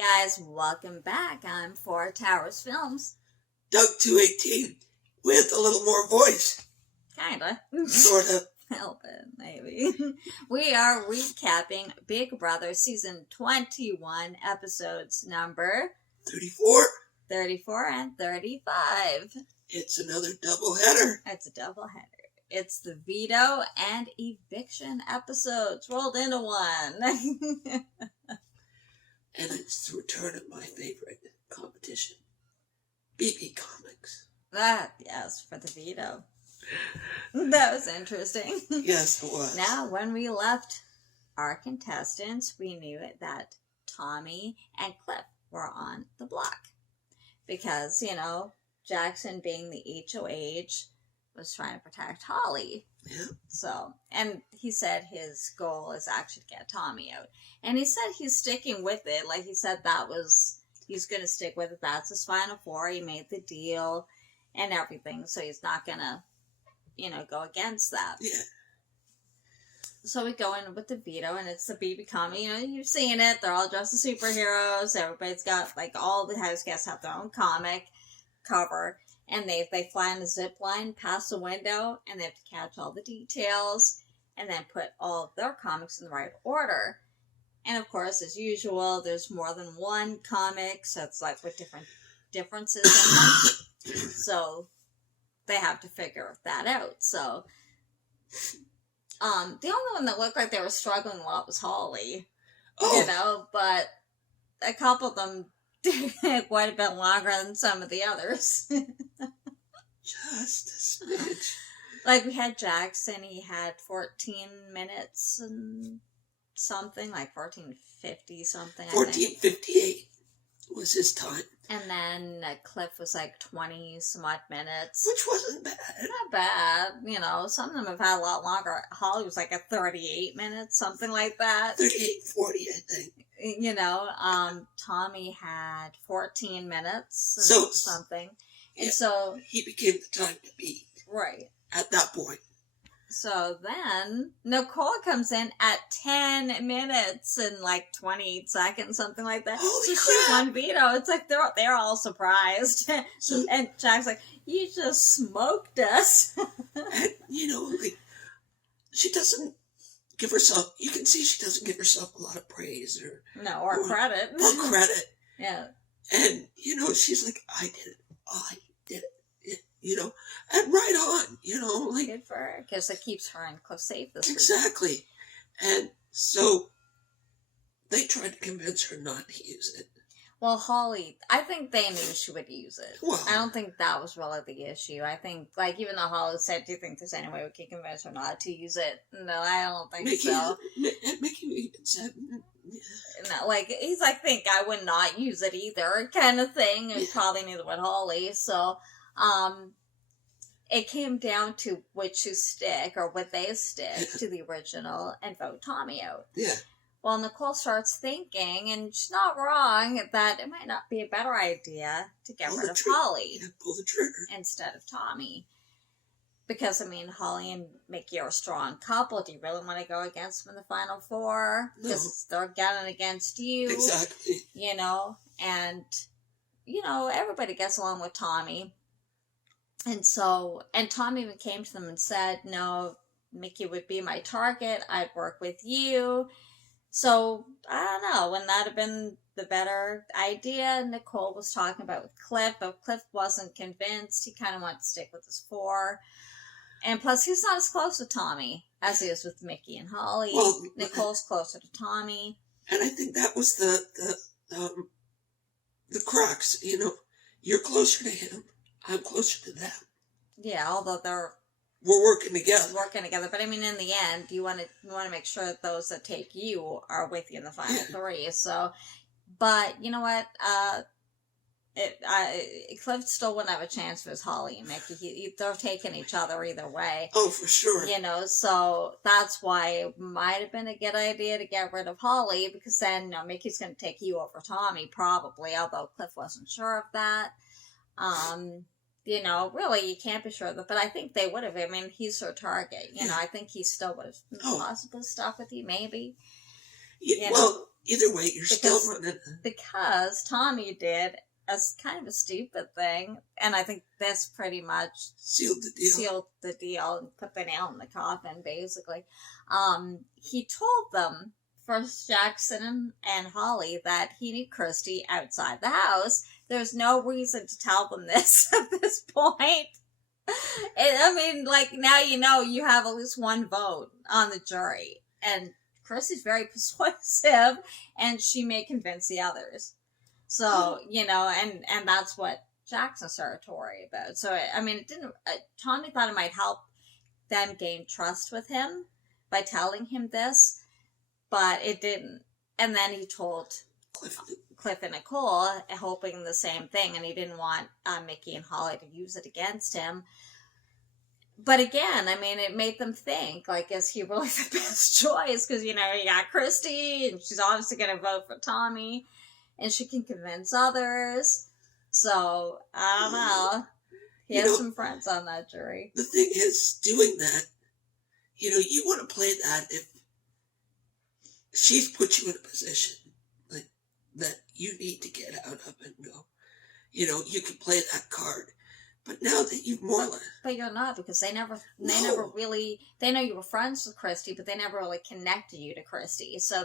guys, welcome back. I'm for Towers Films. Doug 218 with a little more voice. Kinda. Sorta. Help it, maybe. We are recapping Big Brother Season 21, episodes number 34 and 35. It's another double header. It's a double header. It's the veto and eviction episodes rolled into one. And it's the return of my favorite competition, BB Comics. Yes, for the veto. That was interesting. Yes, it was. Now, when we left our contestants, we knew that Tommy and Cliff were on the block. Because, Jackson being the HOH was trying to protect Holly. Yeah. So, and he said his goal is actually to get Tommy out. And he said he's sticking with it. Like he said he's going to stick with it. That's his final four. He made the deal and everything. So he's not going to, go against that. Yeah. So we go in with the veto, and it's the BB comic. You've seen it. They're all dressed as superheroes. Everybody's got, all the house guests have their own comic cover. And they fly on a zip line past the window, and they have to catch all the details, and then put all of their comics in the right order. And of course, as usual, there's more than one comic, so it's with different differences in them. So they have to figure that out. So the only one that looked like they were struggling a lot was Holly. Oh. But a couple of them did quite a bit longer than some of the others. Just a smidge. We had Jackson, he had 14 minutes and something, 14:50 something, 14:58 was his time. And then Cliff was 20 some odd minutes. Which wasn't bad. Not bad, some of them have had a lot longer. Holly was at 38 minutes, something like that. 38:40, I think. Tommy had 14 minutes and So, something. Yeah, and so he became the time to beat. Right. At that point. So then Nicole comes in at 10 minutes and 28 seconds, something like that. Holy so crap. She won veto. It's they're all surprised. So, and Jack's you just smoked us. And, she doesn't give herself, you can see she doesn't give herself a lot of praise or credit. Or credit. Yeah. And, she's like, I did it. And right on, Good for her, because it keeps her and Cliff safe this week. Exactly. And so they tried to convince her not to use it. Well, Holly, I think they knew she would use it. Well, I don't think that was really the issue. I think, even though Holly said, do you think there's any way we can convince her not to use it? No, I don't think so. Mickey even said, No, he's think I would not use it either, kind of thing. Yeah. Probably neither would Holly. So, it came down to would they stick to the original and vote Tommy out. Yeah. Well, Nicole starts thinking, and she's not wrong, that it might not be a better idea to get rid of Holly. Yeah, pull the trigger. Instead of Tommy. Because, Holly and Mickey are a strong couple. Do you really want to go against them in the final four? Because they're getting against you. Exactly. And, everybody gets along with Tommy. And Tommy even came to them and said, no, Mickey would be my target. I'd work with you. So, I don't know, wouldn't that have been the better idea? Nicole was talking about with Cliff, but Cliff wasn't convinced. He kind of wanted to stick with his four. And plus, he's not as close with Tommy as he is with Mickey and Holly. Well, Nicole's closer to Tommy. And I think that was the crux, You're closer to him. I'm closer to them. Yeah, although we're working together. But in the end, you want to make sure that those that take you are with you in the final three. So, but you know what? Cliff still wouldn't have a chance with Holly and Mickey. They're taking each other either way. Oh, for sure. So that's why it might have been a good idea to get rid of Holly, because then Mickey's going to take you over Tommy probably. Although Cliff wasn't sure of that. Really, you can't be sure of that, but I think they would have. He's her target. I think he still would have possibly stuck with you, maybe. Yeah, well, either way, you're still running. Because Tommy did as kind of a stupid thing, and I think this pretty much Sealed the deal and put the nail in the coffin, basically. He told them, first Jackson and Holly, that he knew Christy outside the house. There's no reason to tell them this at this point. I mean, like, now you know you have at least one vote on the jury, and Christy's very persuasive, and she may convince the others. So, you know, and that's what Jackson started to worry about. So, I mean, it didn't, Tommy thought it might help them gain trust with him by telling him this, but it didn't. And then he told Cliff and Nicole, hoping the same thing, and he didn't want Mickey and Holly to use it against him. But again, I mean, it made them think, like, is he really the best choice? Because, you know, you got Christy, and she's obviously going to vote for Tommy, and she can convince others. So, I don't know. He has some friends on that jury. The thing is, doing that, you know, you want to play that if she's put you in a position like that you need to get out of and go. You know, you can play that card. But now that you've more or less... But you're not, because they never really... They know you were friends with Christy, but they never really connected you to Christy. So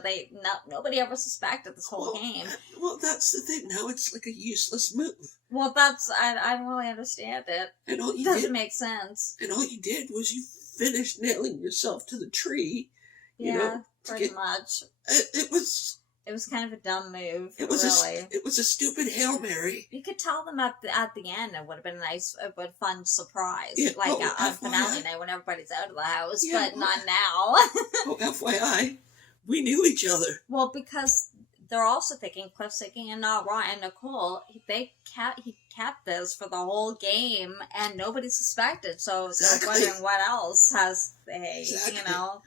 nobody ever suspected this whole game. Well, that's the thing. Now it's like a useless move. Well, I don't really understand it. And all you doesn't make sense. And all you did was you finished nailing yourself to the tree. Yeah, you know, pretty much. It was kind of a dumb move. It was a stupid Hail Mary. You could tell them at the end. It would have been a fun surprise, yeah, like on finale night when everybody's out of the house, but not now. Oh, FYI, we knew each other. Well, because they're also thinking, Cliff's thinking, and not Ron and Nicole. He kept this for the whole game, and nobody suspected. So they're wondering what else has they, you know.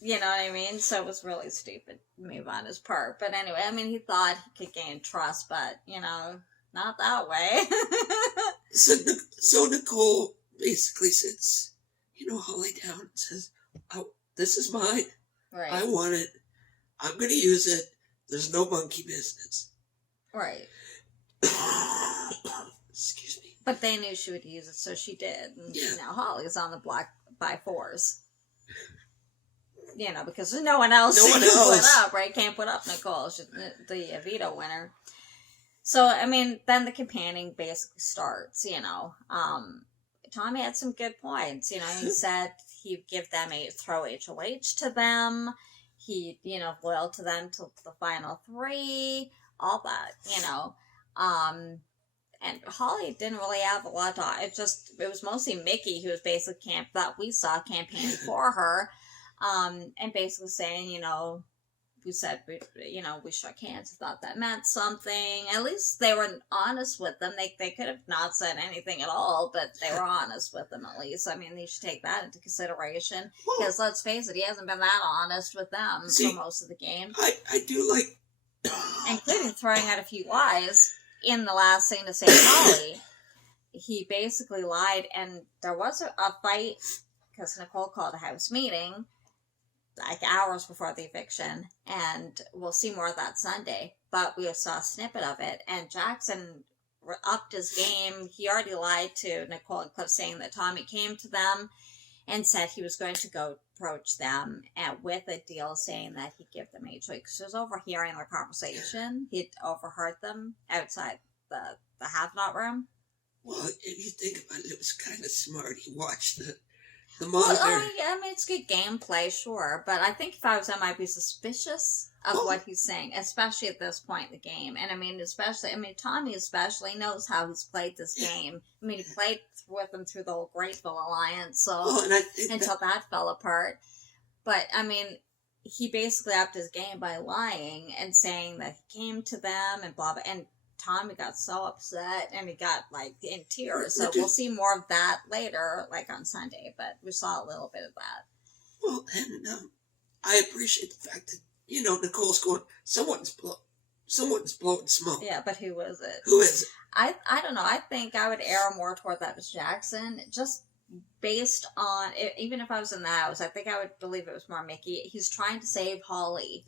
You know what I mean? So it was really stupid move on his part. But anyway, I mean, he thought he could gain trust, but, you know, not that way. So Nicole basically sits, you know, Holly down and says, oh, this is mine. Right. I want it. I'm going to use it. There's no monkey business. Right. Excuse me. But they knew she would use it, so she did. And now Holly's on the block by force. You know, because there's no one else can put up, right? Can't put up Nicole. She's the veto winner. So, I mean, then the campaigning basically starts, you know. Tommy had some good points. You know, he said he'd give them throw HOH to them. He, you know, loyal to them till the final 3. All that, you know. And Holly didn't really have a lot to... It was mostly Mickey who was basically campaigning for her. And basically saying, you know, we shook hands, thought that meant something. At least they were honest with them. They could have not said anything at all, but they were honest with them at least. I mean, they should take that into consideration. Because let's face it, he hasn't been that honest with them for most of the game. I do like... Including throwing out a few lies in the last scene to save Holly. He basically lied, and there was a fight, because Nicole called a house meeting like hours before the eviction, and we'll see more of that Sunday, but we saw a snippet of it, and Jackson upped his game. He already lied to Nicole and Cliff, saying that Tommy came to them and said he was going to go approach them with a deal, saying that he'd give them HOH, because he was overhearing their conversation. He'd overheard them outside the have-not room. Well, if you think about it, it was kind of smart. He watched the monitor. Well, I mean, it's good gameplay, sure, but I think if I was him, I'd be suspicious of what he's saying, especially at this point in the game. And I mean, Tommy especially knows how he's played this game. I mean, he played with him through the whole Grateful Alliance, so until that fell apart. But I mean, he basically upped his game by lying and saying that he came to them and blah blah. And Tommy got so upset and he got like in tears. So we'll see more of that later, like on Sunday. But we saw a little bit of that. Well, and I appreciate the fact that, you know, Nicole's going, someone's blowing smoke. Yeah, but who was it? Who is it? I don't know. I think I would err more toward that was Jackson, just based on even if I was in the house, I think I would believe it was more Mickey. He's trying to save Holly.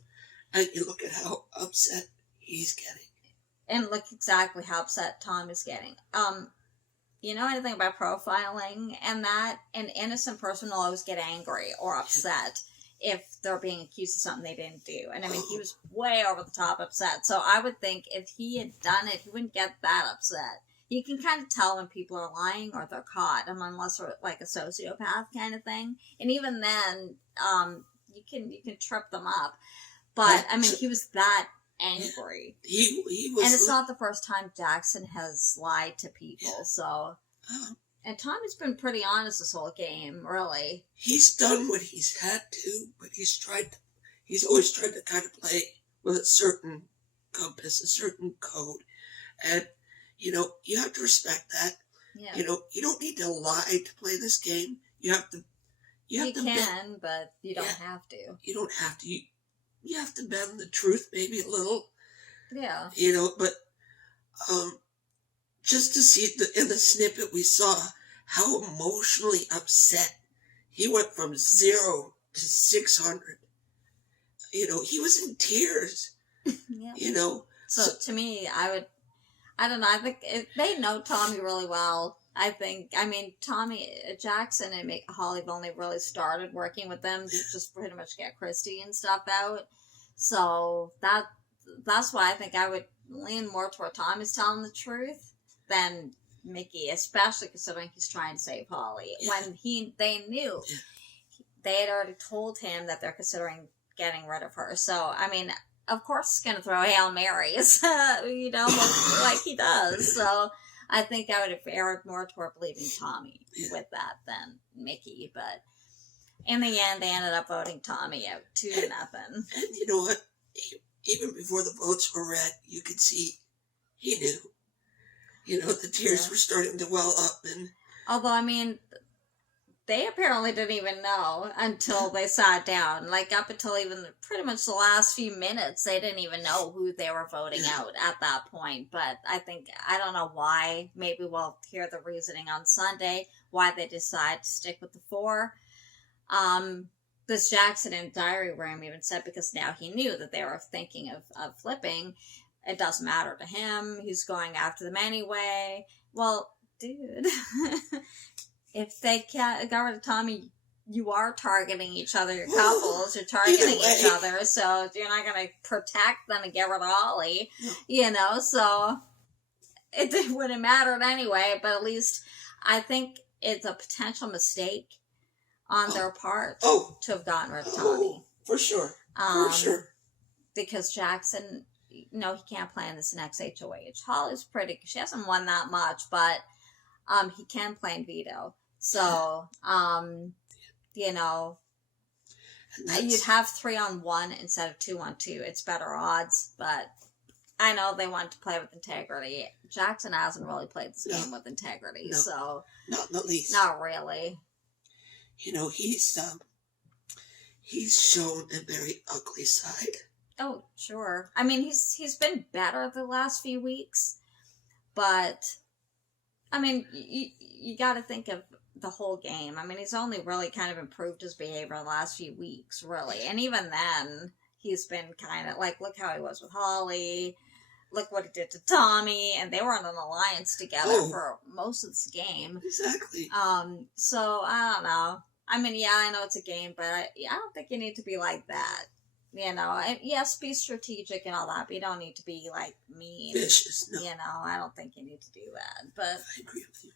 And you look at how upset he's getting. And look exactly how upset Tom is getting. You know anything about profiling and that? An innocent person will always get angry or upset if they're being accused of something they didn't do. And I mean, he was way over the top upset. So I would think if he had done it, he wouldn't get that upset. You can kind of tell when people are lying or they're caught, unless they're like a sociopath kind of thing. And even then, you can trip them up. But I mean, he was that angry. He was, and it's not the first time Jackson has lied to people. So, and Tommy's been pretty honest this whole game, really. He's done what he's had to, but he's always tried to kind of play with a certain compass, a certain code, and you know, you have to respect that. Yeah. You know, you don't need to lie to play this game. You have to. You can, but you don't have to. You don't have to. You have to bend the truth maybe a little. Yeah. You know, but just to see in the snippet we saw how emotionally upset he went from 0 to 600. You know, he was in tears. Yeah. You know. So to me, I don't know. I think they know Tommy really well. I mean, Tommy Jackson and Holly have only really started working with them to just pretty much get Christy and stuff out. So that's why I think I would lean more toward Tommy's telling the truth than Mickey, especially considering he's trying to save Holly. Yeah. When they knew, they had already told him that they're considering getting rid of her. So, I mean, of course he's going to throw Hail Marys, you know, like he does. So I think I would have erred more toward believing Tommy with that than Mickey. But in the end, they ended up voting Tommy out 2-0. And you know what? Even before the votes were read, you could see he knew. You know, the tears were starting to well up. And although, I mean, they apparently didn't even know until they sat down. Like, up until even pretty much the last few minutes, they didn't even know who they were voting out at that point. But I don't know why. Maybe we'll hear the reasoning on Sunday, why they decide to stick with the 4. This Jackson in Diary Room even said because now he knew that they were thinking of flipping. It doesn't matter to him. He's going after them anyway. Well, dude, if they got rid of Tommy, you are targeting each other. Your couples, you're targeting each other. So you're not going to protect them and get rid of Holly, you know. So it wouldn't matter anyway. But at least I think it's a potential mistake on their part to have gotten rid of Tommy. For sure. For sure. Because Jackson, no, he can't play in this next HOH. Holly's pretty, she hasn't won that much, but he can play in veto. So, you know, you'd have 3-on-1 instead of 2-on-2. It's better odds, but I know they want to play with integrity. Jackson hasn't really played this game with integrity, so not in the least. Not really. You know, he's shown a very ugly side. Oh, sure. I mean, he's been better the last few weeks, but I mean, you got to think of the whole game. I mean, he's only really kind of improved his behavior in the last few weeks, really, and even then, he's been kind of like, look how he was with Holly. Look what he did to Tommy, and they were on an alliance together for most of this game. Exactly. So I don't know. I mean, yeah, I know it's a game, but I don't think you need to be like that. You know, and yes, be strategic and all that, but you don't need to be like mean. Vicious, no. You know, I don't think you need to do that. But I agree with you.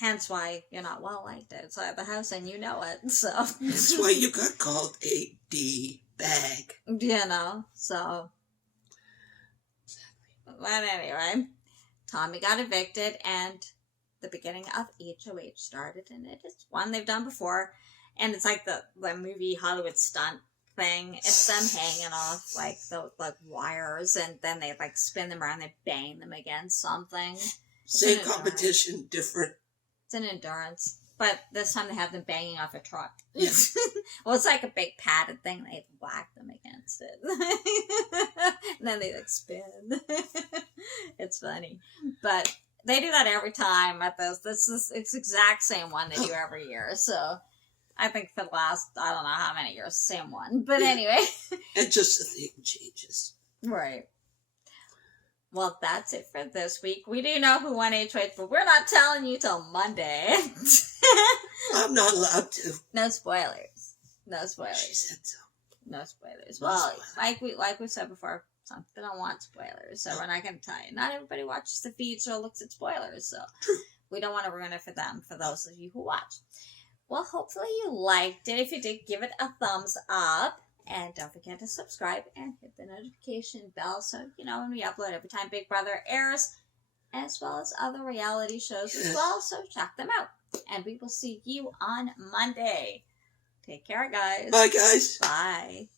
Hence why you're not well liked outside the house, and you know it. So that's why you got called a D-bag. You know, so. But anyway, Tommy got evicted, and the beginning of HOH started, and it is one they've done before, and it's like the movie Hollywood stunt thing. It's them hanging off like the wires, and then they like spin them around, they bang them against something. Same competition, different. It's an endurance. But this time they have them banging off a truck. Yeah. Well, it's like a big padded thing. They whack them against it. And then they like spin. It's funny. But they do that every time at those. It's the exact same one they do every year. So, I think for the last, I don't know how many years, Sam won. But anyway. And just the thing changes. Right. Well, that's it for this week. We do know who won HOH, but we're not telling you till Monday. I'm not allowed to. No spoilers. No spoilers. She said so. No spoilers. No Well, spoilers. like we said before, some people don't want spoilers, so we're not going to tell you. Not everybody watches the feeds or looks at spoilers, so True. we don't want to ruin it for them, for those of you who watch. Well, hopefully you liked it. If you did, give it a thumbs up. And don't forget to subscribe and hit the notification bell so you know when we upload every time Big Brother airs, as well as other reality shows as well. So check them out. And we will see you on Monday. Take care, guys. Bye, guys. Bye.